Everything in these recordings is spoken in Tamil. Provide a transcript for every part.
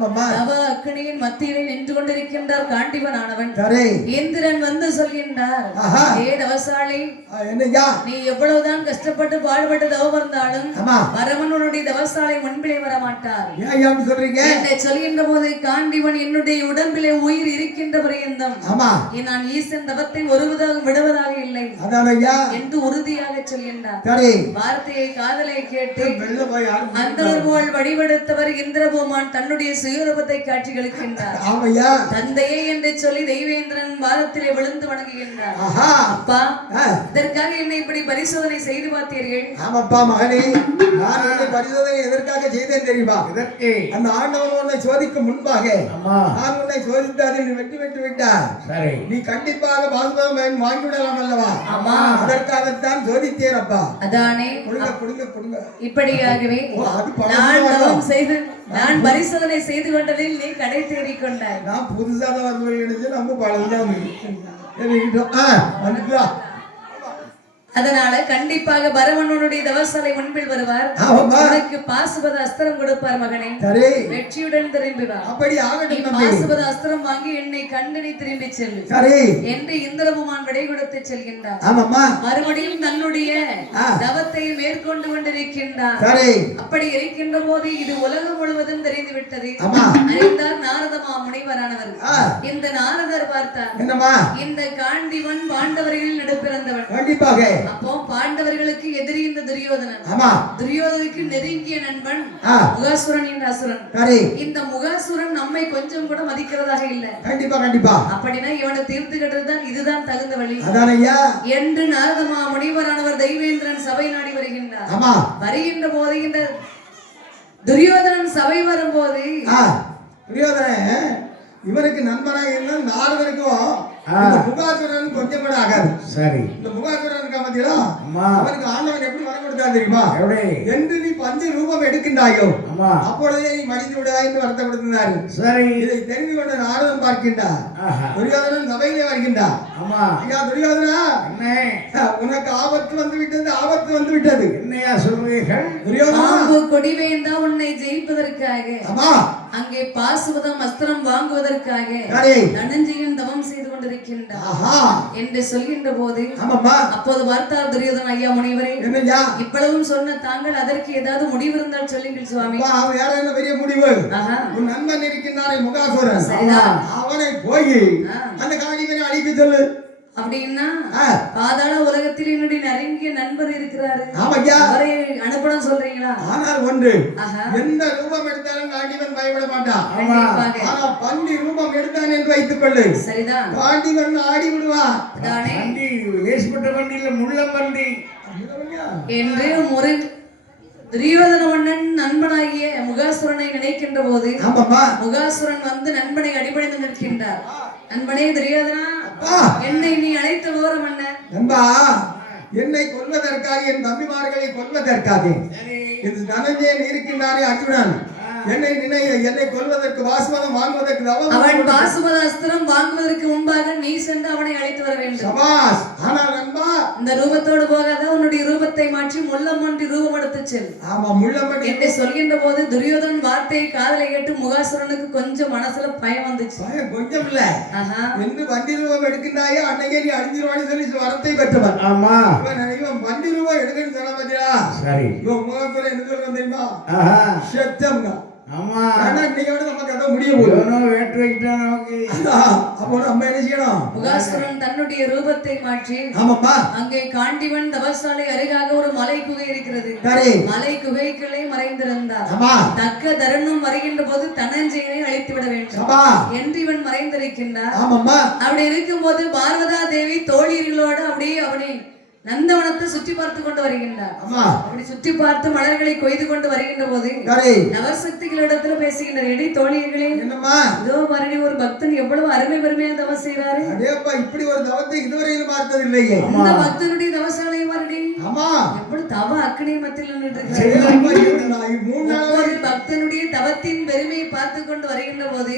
தவ அக்னியின் மத்தியிலே நின்று கொண்டிருக்கின்றார் காண்டிவன் ஆனவன். இந்திரன் வந்து சொல்கின்றார், ஏ தவசாலி, நீ எவ்வளவுதான் கஷ்டப்பட்டு பாடுபட்டு தவம் இருந்தாலும் வரவனுடைய தவசாலை முன்பிலே வர மாட்டார் என்னை சொல்கின்ற போது, காண்டிவன் என்னுடைய உடம்பிலே உயிர் இருக்கின்ற பரியந்தம் நான் ஈசன் தவத்தை விடுவதாக இல்லை என்று உறுதியாக சொல்கின்றார். வார்த்தையை காதலை கேட்டு அந்த போல் வடிவெடுத்தவர் இந்திரபூமான் தன்னுடைய சுயரூபத்தை காட்சிகளுக்கின்றார். தந்தையே என்று சொல்லி தெய்வேந்திரன் பாதத்திலே விழுந்து வணங்குகின்றார். அப்பா, இதற்காக என்னை இப்படி பரிசோதனை செய்து பார்த்தீர்கள்? ஆமாப்பா மகனே, நான் பரிசோதனை எதற்காக செய்தேன் தெரியுமா? இதற்கு அந்த ஆண்டவன் உன்னை சோதிக்கும் முன்பாக நான் உன்னை சோதித்து அதில் வெற்றி பெற்று விட்டார். நீ கண்டிப்பாக பாசுபதம் வாங்கிவிடலாம் அல்லவா? அதற்காகத்தான் சோதித்தேன் அப்பா. அதானே கொடுங்க. இப்படியாகவே நான் பரிசோதனை செய்து கொண்டதில் நீ கடை தேறிக் கொண்டாய். நான் புதுசாக வந்து நம்ம பழகுதான். அதனால கண்டிப்பாக பரமனுடைய தவசாலை முன்பில் வருவார். உனக்கு பாசுபத அஸ்திரம் கொடுப்பார் மகனே. வெற்றியுடன் திரும்பி வா. பாசுபத அஸ்திரம் வாங்கி என்னை கண்டனை திரும்பி செல்லு என்று இந்திரபுமான் விடை கொடுத்து செல்கின்றார். மறுபடியும் தன்னுடைய தவத்தை மேற்கொண்டு கொண்டிருக்கின்றார். அப்படி இருக்கின்ற போது இது உலகம் முழுவதும் தெரிந்து விட்டது. அறிந்தார் நாரதமா முனிவரானவர். இந்த நாரதர் பார்த்தார், இந்த காண்டிவன் பாண்டவர்களில் நடுப்பிறந்தவன். கண்டிப்பாக அப்போ பாண்டவர்களுக்கு எதிரி இந்த துரியோதனன். துரியோதனுக்கு நெருங்கிய நண்பன் முகாசுரன் என்ற அசுரன். இந்த முகாசுரன் நம்மை கொஞ்சம் கூட மதிக்கிறதாக இல்ல. கண்டிப்பா அப்படின்னா இவனை தீர்த்து கட்டுறதுதான் இதுதான் தகுந்த வழி என்று நாரதமா முனிவரானவர் தெய்வேந்திரன் சபை நாடி வருகின்றார். வருகின்ற போது இந்த துரியோதனன் சபை வரும்போது இவருக்கு நண்பனாக இருந்தால் நாரதருக்கும் முகாசுரன் கொஞ்சம் கூட ஆகாது. சரி, இந்த முகாசுரன் மத்தியில அவனுக்கு ஆண்டவன் எப்படி வரம் கொடுத்தா தெரியுமா? என்று நீ பஞ்ச ரூபம் எடுக்கின்றாயோ அப்பொழுதே நீ மடிந்து விடுவா என்று வரத்தை கொடுத்திருந்தாரு. சரி, இதை தெரிந்து கொண்ட நாரதன் பார்க்கின்றார். துரியோதனன் சபையிலே வருகின்றார். ஐயா துரியோதனா, உனக்கு ஆபத்து வந்து விட்டது. என்னையா சொல்றீர்கள்? துரியோதனா, கொடிவேந்தா உன்னை ஜெயிப்பதற்காக அங்கே பாசுபதம் அஸ்திரம் வாங்குவதற்காக தனஞ்சயன் தவம் செய்து கொண்டிருக்கின்றார் என்று சொல்கின்ற போது அப்போது பார்த்தார் துரியோதனன், ஐயா முனிவரே, இவ்வளவும் சொன்ன தாங்கள் அதற்கு ஏதாவது முடிவு இருந்தால் சொல்லுங்கள் சுவாமி. பெரிய முடிவு, உன் நண்பன் இருக்கின்றானே முகாசுரன், அவனை போய் அந்த காணிகளை அழிக்க சொல்லு. அப்படின்னா பாதாள உலகத்தில் என்னுடைய நெருங்கிய நண்பர் இருக்கிறாரு, அவரை அனுப்பணும் சொல்றீங்களா? ஆனால் ஒன்று, எந்த ரூபம் எடுத்தாலும் காண்டிவன் பயப்பட மாட்டான். ஆனா பன்றி ரூபம் எடுத்தான் என்று வைத்துக் கொள்ளு. சரிதான், காண்டிவன் ஆடி விடுவான். வேஷ்பட்ட பண்டியில முள்ளம் பண்டி என்று துரியோதன மன்னன் நண்பனாகிய முகாசுரனை நினைக்கின்ற போது முகாசுரன் வந்து நண்பனை அடிபணிந்து நிற்கின்றார். நண்பனே துரியோதனா, என்னை நீ அழைத்த ஓரம் என்ன? நண்பா, என்னை கொல்வதற்காக, என் தம்பிமார்களை கொல்வதற்காக இது தனஞ்சயன் இருக்கின்றானே அர்ஜுனன், என்னை கொல்வதற்கு பாசுபதம் வாங்குவதற்கு அவன் பாசுபத அஸ்திரம் வாங்குவதற்கு முன்பாக நீ சென்று அவனை அழைத்து வர வேண்டும். ஆனால் நண்பா, இந்த ரூபத்தோடு போகாத உன்னுடைய ரூபத்தை மாற்றி முள்ளமன்றி ரூபம் எடுத்து செல். முள்ளமன்றி என்று சொல்கின்ற போது துரியோதனன் வார்த்தையை காதலை கேட்டு முகாசுரனுக்கு கொஞ்சம் மனசுல பயம் வந்துச்சு. பயம் கொஞ்சம் இல்ல, என்று வண்டி ரூபம் எடுக்கின்றாயோ அன்னைக்கே நீ அழிஞ்சிருவான்னு சொல்லி வரத்தை பெற்றவன். இவன் வண்டி ரூபம் எடுக்கன்னு சொன்ன பாத்தியா? சரி, இவன் முகாசுரன் என்ன சொல்றான் தெரியுமா? சத்தம்னா தன்னுடைய ரூபத்தை மாற்றி அங்கே காண்டிவன் தவசாலை அருகாக ஒரு மலை குகை இருக்கிறது. மலை குகைக்குள்ளே மறைந்திருந்தார். தக்க தருணம் வருகின்ற போது தனஞ்சயனை அழைத்து விட வேண்டும் என்று இவன் மறைந்திருக்கின்றார். அப்படி இருக்கும் போது பார்வதா தேவி தோழியர்களோடு அப்படியே அவனை நந்தவனத்தை சுற்றி பார்த்து கொண்டு வருகின்றார். அப்படி சுற்றி பார்த்து மலர்களை கொய்து கொண்டு வருகின்ற போது நவசக்திகளிடத்துல பேசுகின்றார். எடி தோழியர்களே, இதோ பாருங்க, ஒரு பக்தன் எவ்வளவு அருமை பெருமையா தவம் செய்யறாரு. இப்படி ஒரு தவத்தை இதுவரையில் பார்த்தது இல்லையே. இந்த பக்தனுடைய தவசாலை பாருங்க, எவ்வளவு தவ அக்னி மத்தியில் ஒவ்வொரு பக்தனுடைய தவத்தின் பெருமையை பார்த்து கொண்டு வருகின்ற போது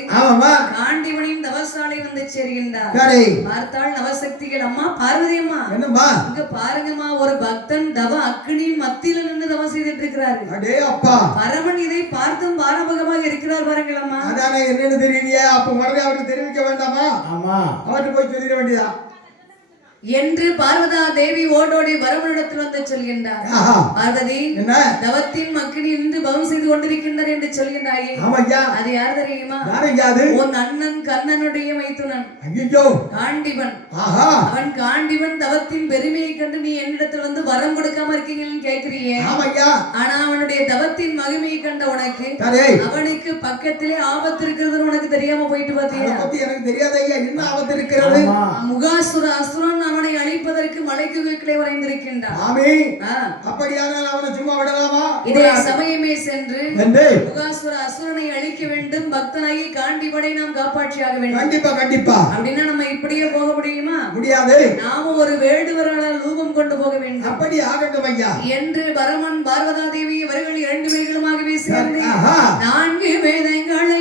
காண்டிவனின் தவசாலை வந்து சேர்கின்றார். பார்த்தால் நவசக்திகள், அம்மா பார்வதி அம்மா, இங்க பாருங்கம்மா, ஒரு பக்தன் தவ அக்னியின் மத்தியில நின்று தவம் செய்துட்டு இருக்கிறாரு. பரமன் இதை பார்த்தும் பாரபகமாக தெய்வமாக இருக்கிறார் பாருங்கள் அம்மா. அதானே என்னன்னு தெரியலையே. அப்ப உடனே அவருக்கு தெரிவிக்க வேண்டாமா? ஆமா, அவருக்கு போய் சொல்லிட வேண்டியதா என்று பார்வதா தேவி ஓடோடி வரவனிடத்தில் வந்து சொல்கின்றார். பார்வதி, தவத்தின் மக்கள் இன்று பவம் செய்து கொண்டிருக்கின்றார் என்று சொல்கின்றாயே, அது யார் தெரியுமா? உன் அண்ணன் கண்ணனுடைய மைத்துனன் காண்டிவன். அவன் காண்டிவன் தவத்தின் பெருமையை கண்டு நீ என்னிடத்தில் வந்து வரம் கொடுக்காம இருக்கீங்கன்னு கேட்கிறியே. ஆனா அவனுடைய தவத்தின் மகிமையை கண்ட உனக்கு அவனுக்கு பக்கத்திலே ஆபத்து இருக்கிறது உனக்கு தெரியாம போயிட்டு பாத்தியா? எனக்கு தெரியாதையா என்ன ஆபத்து இருக்கிறது? முகாசுர அசுரன் அவனை அழிப்பதற்கு மலைக்கு வீட்டிலே வரைந்திருக்கின்றான். அப்படியானால் அவனை சும்மா விடலாமா? இதே சமயமே சென்று முகாசுர அசுரனை அழிக்க வேண்டும், பக்தனாகி காண்டிவனை நாம் காப்பாற்றியாக வேண்டும். கண்டிப்பா கண்டிப்பா. அப்படின்னா நம்ம இப்படியே போக முடியுமா? முடியாது. நாம ஒரு வேடுவரால் ரூபம் கொண்டு போக வேண்டும். அப்படி ஆகட்டும் ஐயா என்று பரமன் பார்வதா தேவி அவர்கள் 2 பேர்களுமாகவே சேர்ந்து 4 வேதங்களை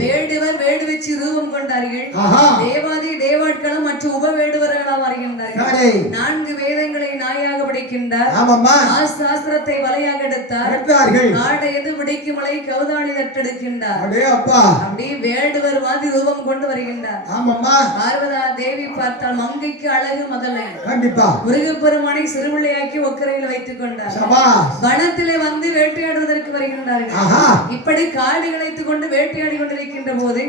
வேடுவர் வேடுவச்சி ரூபம் கொண்டார்கள். தேவாதி தேவாட்களும் மற்ற உப வேடுவர்களாக வருகின்றார்கள். 4 வேதங்களை நாயாக படிக்கின்றார். சாஸ்திரத்தை வலையாக எடுத்தார். ஆடையது விடைக்கு மலை கௌதாளி தட்டெடுக்கின்றார். அப்படி வேடுவர் வாதி ரூபம் கொண்டு வருகின்றார். பார்வதா தேவி பார்த்தால் மங்கைக்கு அழகு முதலை. முருகப்பெருமானை சிறுபிள்ளையாக்கி ஒக்கரையில் வைத்துக் கொண்டார். வனத்திலே வந்து வேட்டையாடுவதற்கு வருகின்றார்கள். இப்படி காடு இழைத்துக் கொண்டு வேட்டையாடி கொண்டிருக்கின்ற போது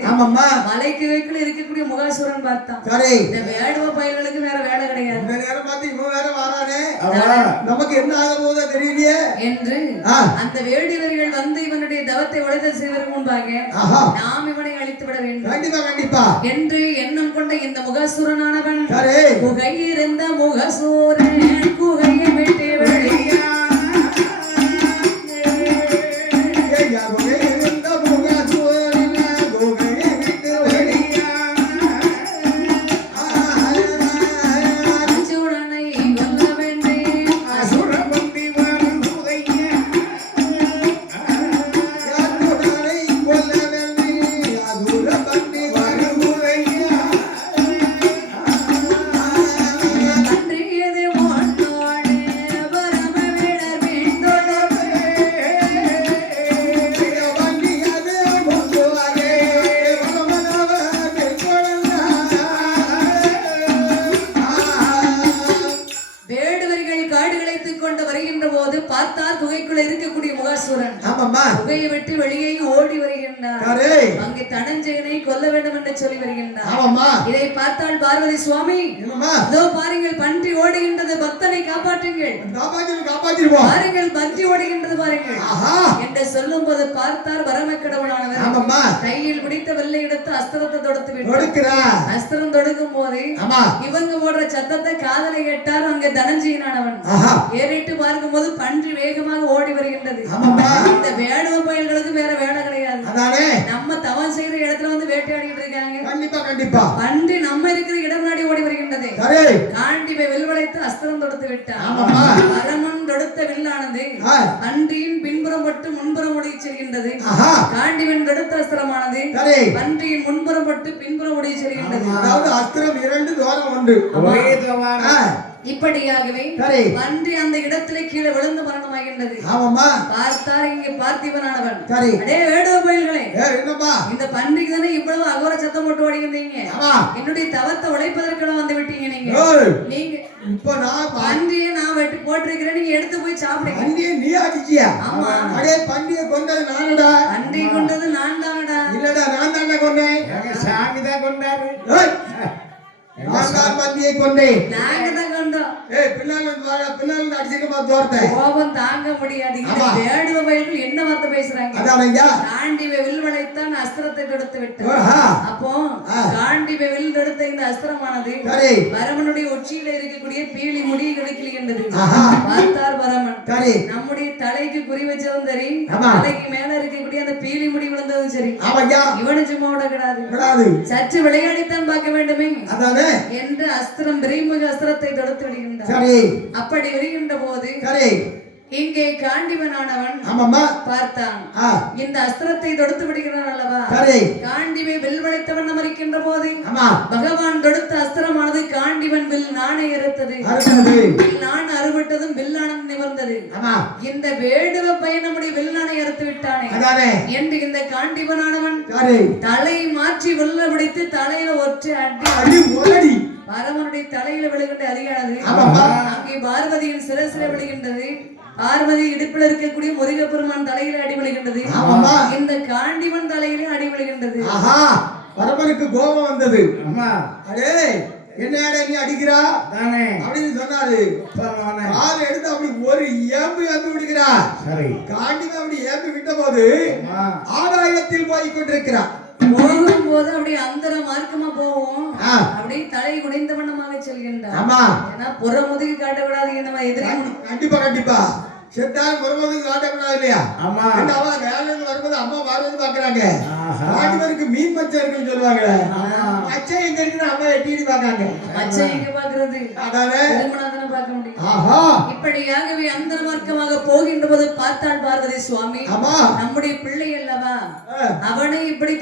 மலைக்கு வைக்கில் இருக்கக்கூடிய முகாசுரன் பார்த்தான். இந்த வேடுவ பயல்களுக்கு வேற வேலை கிடையாது. நமக்கு என்ன ஆக போதோ தெரியலையே என்று அந்த வேடுவர்கள் வந்து இவனுடைய தவத்தை உடைதல் செய்வதற்கு முன்பாக நாம் இவனை அழித்து விட வேண்டும் என்று எண்ணம் கொண்ட இந்த முகாசுரனானவன் குகையிருந்த முகாசுரன் குகையை விட்டு வெளியே பார்த்தார் குகைக்குள்ள இருக்கக்கூடிய முகாசுரன் குகையை விட்டு வெளியே ஓடி வருகின்றார். அங்கே தனஞ்சயனை கொல்ல வேண்டும் என்று சொல்லி வருகின்றார். இதை பார்த்தால் பார்வதி சுவாமி இதோ பாருங்கள் பன்றி ஓடுகின்றது, பக்தனை காப்பாற்றுங்கள், பாருங்கள் பன்றி ஓடுகின்றது பாருங்கள் என்று சொல்லும் போது பார்த்தார் பரமக்கடவுளானவர் கையில் பிடித்த வெள்ளை எடுத்து அஸ்திரத்தை தொடுத்து விட்டார். அஸ்திரம் தொடுக்கும் போது இவங்க ஓடுற சத்தத்தை காதலை கேட்டார். அங்கே தனஞ்சயனானவன் ஏறிட்டு பார்க்கும் போது பன்றி வேகமாக ஓடி வருகின்றது. இந்த வேடுவ பயல்களுக்கு வேற வேலை கிடையாது. நம்ம தவம் செய்யற இடத்துல வந்து வேட்டையாடிட்டு இருக்காங்க. பன்றி நம்ம இருக்கிற இடம் நாடி ஓடி வருகின்றது. காண்டிவை வெல்வளைத்து அஸ்திரம் தொடுத்து விட்டார். பரமன் தொடுத்த வில்லானது பன்றியின் பின்புறம் பட்டு முன்புறம் ஓடி செல்கின்றது. காண்டிவன் தொடுத்த அஸ்திரமானது பன்றியின் முன்புறம் பட்டு பின்புறம் ஓடி செல்கின்றது. அஸ்திரம் 2 துவாரம் உண்டு. இப்படியாகவே பன்றி அந்த இடத்திலே கீழே விழுந்து மரணமாகின்றது. பார்த்தார் இங்கே பார்த்திபனானவன், அடே வேடுவ பயல்களே, இந்த பன்றிக்கு தானே இவ்வளவு அகோர சத்தம் போட்டு ஓடிக்கின்றீங்க, என்னுடைய தவத்தை உழைப்பதற்கெல்லாம் வந்து விட்டீங்க. நீங்க இப்ப நான் பன்றியை நான் வெட்டி போட்டிருக்கிறேன், நீங்க எடுத்து போய் சாப்பிடுங்க. பன்றியை நீ அடிச்சியா? ஆமா. அடே பன்றியை கொண்டது நானடா. பன்றி கொண்டது நான் தானடா. இல்லடா நான் தானே கொண்டேன். சாமி தான் கொண்டாரு. நான் தான் பன்றியை கொண்டேன். நாங்க தான் கொண்டோம். பின்னால பின்னால அடிச்சுக்கமா தோர்த்த கோபம் தாங்க முடியாது. இந்த வேடுவ வயல்கள் என்ன வார்த்தை பேசுறாங்க? அதானய்யா. காண்டிவை வில் வளைத்தான் அஸ்திரத்தை தொடுத்து விட்டு. அப்போ காண்டிவை வில் தொடுத்த இந்த அஸ்திரமானது பரமனுடைய உச்சியில இருக்கக்கூடிய பீலி முடியை கிடைக்கலைன்றது. பார்த்தார் பரமன். நம்முடைய தலைக்கு குறி வச்சதும் சரி, தலைக்கு மேல இருக்கக்கூடிய அந்த பீலி முடி விழுந்ததும் சரி, இவனு சும்மா விட கூடாது. சற்று விளையாடித்தான் பார்க்க வேண்டுமே என்று அஸ்திரம் பிரேமுக அஸ்திரத்தை தொடுத்து விடுகின்றார். அப்படி விடுகின்ற போது இங்கே காண்டிவனானவன் பார்த்தான், இந்த அஸ்திரத்தை தொடுத்து விடுகிறான் அல்லவா. காண்டிவை வில் வளைத்தவன் அமர்க்கின்ற போது பகவான் தொடுத்த அஸ்திரமானது காண்டிவன் வில் நாணை அறுத்தது. நான் அறுபட்டதும் வில்லானது நிமிர்ந்தது. இந்த வேடுவ பையன் நம்முடைய வில்லானை அறுத்து விட்டானே என்று இந்த காண்டிவனானவன் தலை மாற்றி வில்ல பிடித்து தலையில ஒற்றை அடி பரமனுடைய தலையில விழுகின்ற அதிகானது அங்கே பார்வதியின் சிரசில விழுகின்றது. பார்வதி இடுப்பில் இருக்கக்கூடிய முருகப்பெருமான் தலையில அடி விழுகின்றது. இந்த காண்டிவன் தலையில அடி விழுகின்றது. பரமனுக்கு கோபம் வந்தது. அடே என்ன நீ அடிக்கிறா அப்படின்னு சொன்னாரு. கால் எடுத்து அப்படி ஒரு ஏம்பு விடுகிறா. காண்டிவன் அப்படி ஏம்பு விட்ட போது ஆதாயத்தில் போய் கொண்டிருக்கிறார். போகும் போது அப்படி அந்தர மார்க்கமா போவோம், அப்படி தலை குடைந்த வண்ணமாக செல்கின்றார். ஏன்னா புறமுதுகு காட்டக்கூடாது. நம்ம எதிரே கண்டிப்பா செத்தால் புறமுதுகு காட்டக்கூடாது இல்லையா? அவ வேலை வரும்போது அம்மா பார்வது பாக்குறாங்க. காண்டிவனுக்கு மீன் மச்சம் இருக்குன்னு சொல்லுவாங்க. மச்சம் எங்க இருக்குன்னு அம்மா எட்டி பாக்காங்க. மச்சம் எங்க பாக்குறது? திருமணாதன பார்க்க முடியும். இப்படியாகவே அந்தர மார்க்கமாக போகின்ற போது பார்த்தாள் பார்வதி, சுவாமி நம்முடைய பிள்ளை அல்லவா, அவனை இப்படி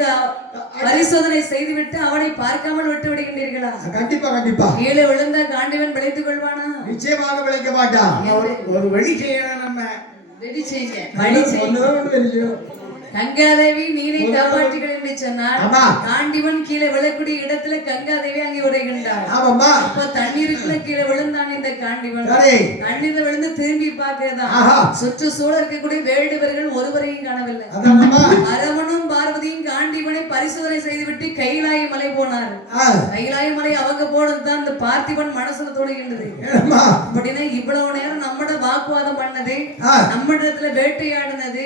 பரிசோதனை செய்துவிட்டு அவனை பார்க்காமல் விட்டு விடுகின்றீர்களா? கண்டிப்பா கீழே விழுந்தா காண்டிவன் விளைத்துக் கொள்வானா? நிச்சயமாக விளைக்க மாட்டான். ஒரு வழி செய்யணும். நம்ம ரெடி செய்யுங்க. வழி செய்யுங்க. கங்காதேவி நீரை காப்பாற்றுகள் என்று சொன்னார். காண்டிவன் கீழே விழக்கூடிய இடத்துல கங்காதேவி அங்கே உரைகின்றார். அப்ப தண்ணீருக்குள்ள கீழே விழுந்தான் இந்த காண்டிவன். தண்ணீர்ல விழுந்து திரும்பி பார்க்கிறதான் சுற்று சூழ இருக்கக்கூடிய வேடுவர்கள் ஒருவரையும் காணவில்லை. அரவனும் பார்வதியும் காண்டிவனை பரிசோதனை செய்துவிட்டு கைலாய மலை போனார். கைலாய மலை அவங்க போனதுதான் இந்த பார்த்திபன் மனசுல தோணுகின்றது. அப்படின்னா இவ்வளவு நேரம் நம்மட வாக்குவாதம் பண்ணது, நம்மிடத்துல வேட்டையாடினது,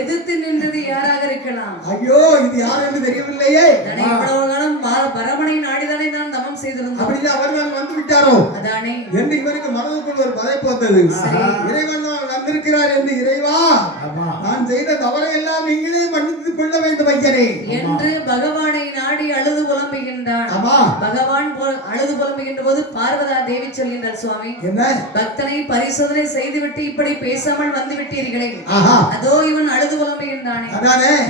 எதிர்த்து நின்று யாராக இருக்கலாம்? ஐயோ இது யார் என்று தெரியவில்லையே. இவ்வளவு காலம் பரமனை நாடிதானே நான் தவம் செய்திருந்தோம். அப்படி அவர்கள் வந்து விட்டாரோ அதானே என்று இவருக்கு மனதுக்குள் ஒரு பதைப்பு வந்தது. இறைவன் வந்திருக்கிறார் என்று, இறைவா நான் செய்த தவறை எல்லாம் நீங்களே மன்னித்துக் கொள்ள வேண்டும் ஐயனே என்று பகவானை நாடி அழுது புலம்புகின்றான். பகவான் அழுது புலம்புகின்ற போது பார்வதா தேவி சொல்கின்றார், சுவாமி பக்தனை பரிசோதனை செய்துவிட்டு இப்படி பேசாமல் வந்து விட்டீர்களே, அதோ இவன் அழுது புலம்புகின்றான்.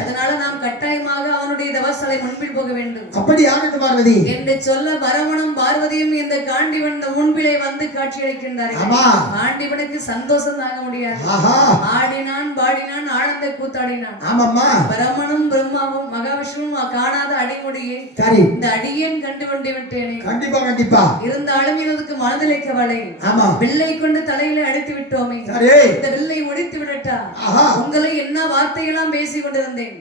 அதனால நாம் கட்டாயமாக அவனுடைய தவசாலை முன்பில் போக வேண்டும். அப்படி ஆகட்டும் பார்வதி என்று சொல்ல பரமனும் பார்வதியும் இந்த காண்டிவன் முன்பிலே வந்து காட்சி அளிக்கின்றார்கள். காண்டிவனுக்கு சந்தோஷம் தாங்க முடியாது. ஆடினான் பாடினான் ஆனந்த கூத்தாடினான். பரமனும் பிரம்மாவும் மகாவிஷ்ணுவும் காணாத அடிமுடியை இந்த அடியேன் கண்டு கொண்டு விட்டேனே. கண்டிப்பா இருந்தாலும் இதற்கு மனதிலே கவலை. வில்லை கொண்டு தலையில அடித்து விட்டோமே, இந்த வில்லை முடித்து விடட்டா. உங்களை என்ன வார்த்தையெல்லாம் பேசிக் கொண்டிருந்தேன்,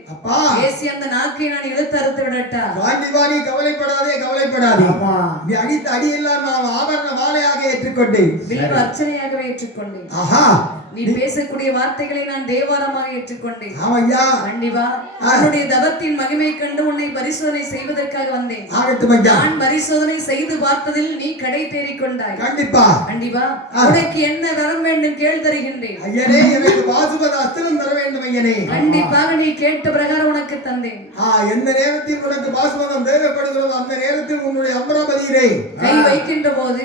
பேசி அந்த நாக்கை நான் இழுத்து அறுத்து விடட்டா. கவலைப்படாதே நீ அடித்த அடியெல்லாம் நான் ஆபரண மாலையாக ஏற்றுக்கொண்டேன், வில்வ அர்ச்சனையாகவே ஏற்றுக்கொண்டேன். நீ பேசக்கூடிய வார்த்தைகளை நான் தேவாரமாக ஏற்றுக்கொண்டேன். கண்டிப்பா உன்னுடைய தவத்தின் மகிமை கண்டு உன்னை பரிசோதனை செய்வதற்காக வந்தேன். நான் பரிசோதனை செய்து பார்த்ததில் நீ கடை தேறிக் கொண்டாய். கண்டிப்பா உனக்கு என்ன வரம் வேண்டும் கேள் தருகின்றேன். கண்டிப்பாக நீ கேட்ட பிரகாரம் உனக்கு தந்தேன். எந்த நேரத்தில் உனக்கு பாசுபதம் தேவைப்படுகிறதோ அந்த நேரத்தில் உன்னுடைய அமராவதியை கை வைக்கின்ற போது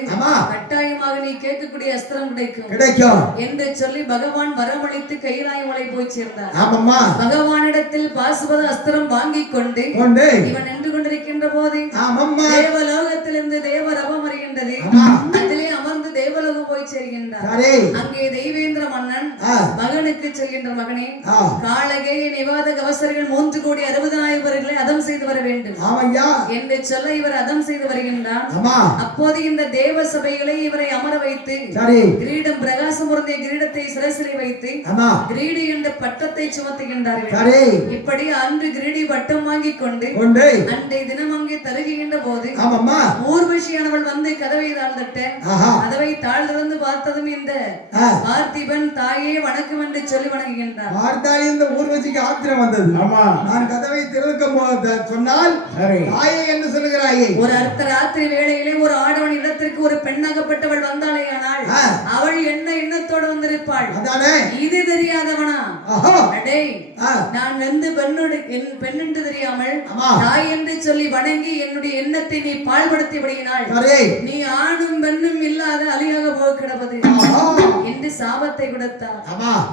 கட்டாயமாக நீ கேட்கக்கூடிய அஸ்திரம் கிடைக்கும் என்று சொல்லி பகவான் வரமளித்து கைலாய மலை போய் சேர்ந்தார். பகவானிடத்தில் பாசுபத அஸ்திரம் வாங்கிக் கொண்டு இவன் நின்று கொண்டிருக்கின்ற போது தேவலோகத்திலிருந்து தேவ ரவம் வருகின்றது. அதிலே அமர் அமர்ந்து தேவலோகம் போய் செல்கின்றார். சரி. அங்கே தெய்வேந்திர மன்னன் மகனுக்கு செல்கின்ற மகனே, காளகை நிவாத கவசர்கள் 3,60,000 அதம் செய்து வர வேண்டும் என்று சொல்ல இவர் அதம் செய்து வருகின்றார். அப்போது இந்த தேவ சபைகளை இவரை அமர வைத்து கிரீடம் பிரகாசம் பொருந்திய கிரீடத்தை சிரசிலே வைத்து கிரீடி என்ற பட்டத்தை சுமத்துகின்றார்கள். இப்படி அன்று கிரீடி பட்டம் வாங்கி கொண்டு அன்றைய தினம் அங்கே தருகின்ற போது ஊர்வசியானவள் வந்து கதவை தாழ்ந்தட்ட கதவை தாழ்ந்திருந்து பார்த்ததும் இந்த பார்த்திபன் தாயே வணக்கம் என்று சொல்லி வணங்குகின்றார். இந்த ஊர்வசிக்கு ஆத்திரம் வந்தது. நான் கதவை திறக்க சொன்னால் தாயே என்று சொல்லுகிறாயே. ஒரு அர்த்த ராத்திரி வேளையிலே ஒரு ஆடவன் இடத்திற்கு ஒரு பெண்ணாகப்பட்டவள் வந்தாலே ஆனால் அவள் என்ன எண்ணத்தோடு வந்திருப்பாள். இது தெரியாதவனா அடே, நான் வந்து பெண் என்று தெரியாமல் தாய் என்று சொல்லி வணங்கி என்னுடைய எண்ணத்தை நீ பாழ்படுத்தி விடுகிறாள். நீ ஆணும் பெண்ணும் இல்லாத அழியாக போக கிடப்பது என்று சாபத்தை கொடுத்தார்.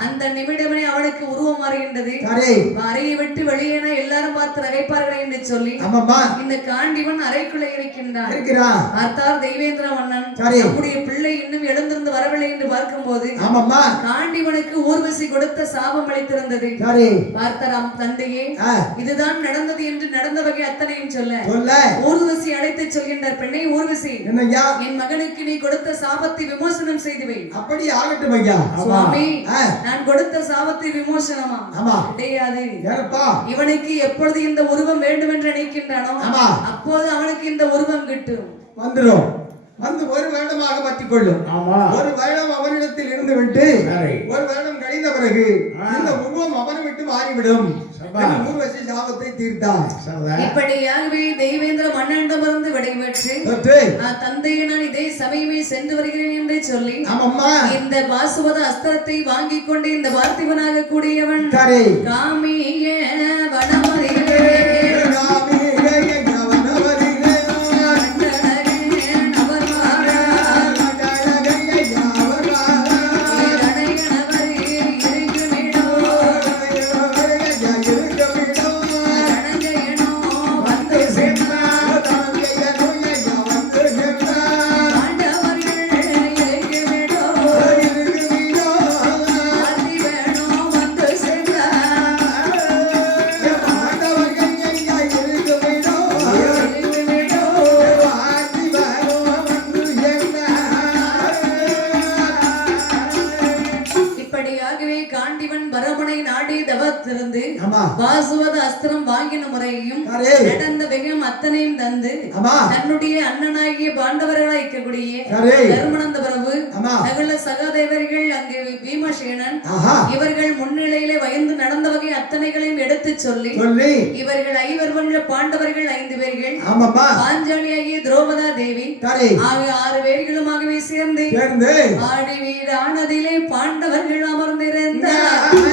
அந்த நிமிடமே அவனுக்கு உருவம் மாறுகின்றது. அறையை விட்டு வெளியேனா எல்லாரும் பார்த்து நகைப்பார்கள் என்று சொல்லி இந்த காண்டிவன் அறைக்குள்ளே இருக்கின்றான். பார்த்தார் தெய்வேந்திர மன்னன் நம்முடைய பிள்ளை இன்னும் எழுந்திருந்து வரவில்லை என்று பார்க்கும் போது காண்டிவனுக்கு ஊர்வசி கொடுத்த சாபம் அளித்திருந்தது. பார்த்தாராம் தந்தையே, இதுதான் நடந்தது என்று நடந்த வகை அத்தனையும் சொல்ல ஊர்வசி அழைத்து சொல்கின்றார். பெண்ணை ஊர்வசி, என் மகனுக்கு நீ கொடுத்த சாபத்தை விமோசனம் செய்து வை. அப்படி ஆகட்டும் ஐயா. சுவாமி, நான் கொடுத்த சாபத்தை விமோசனமா கிடையாது. இவனுக்கு எப்பொழுது இந்த உருவம் வேண்டும் என்று நினைக்கின்றானோ அப்போது அவனுக்கு இந்த உருவம் கிட்டும் வந்துடும். வந்து ஒரு வருடமாக பற்றிக் கொள்ளும். ஒரு வருடம் அவனிடத்தில் இருந்து விட்டு ஒரு வருடம் கழிந்த பிறகு இந்த உருவம் அவனை விட்டு மாறிவிடும். ஊர்வசி சாபத்தை தீர்த்தான். இப்படியாகவே தெய்வேந்திர மன்னனிடமிருந்து விடைபெற்று தந்தையை நான் இதே சமயமே சென்று வருகிறேன் என்று சொல்லி இந்த பாசுவத அஸ்திரத்தை வாங்கிக் கொண்டு இந்த பார்த்திபனாக கூடியவன் காமிய வனமதிலே பாசுவத அஸ்திரம் வாங்கின முறையும் நடந்த வெகம் அத்தனையும் தந்து தன்னுடைய அண்ணனாகிய பாண்டவர்களாக இருக்கக்கூடிய தர்மனந்த பிரபு நகுல சகாதேவர்கள் அங்கே பீமசேனன் இவர்கள் முன்னிலையிலே வயந்து நடந்த வகை அத்தனைகளையும் எடுத்து சொல்லி இவர்கள் 5 பாண்டவர்கள் 5 பேர்கள் பாஞ்சாலியாகிய திரௌபதா தேவி ஆகிய 6 பேர்களுமாகவே சேர்ந்து ஆடி வீடானதிலே பாண்டவர்கள் அமர்ந்திருந்தார்.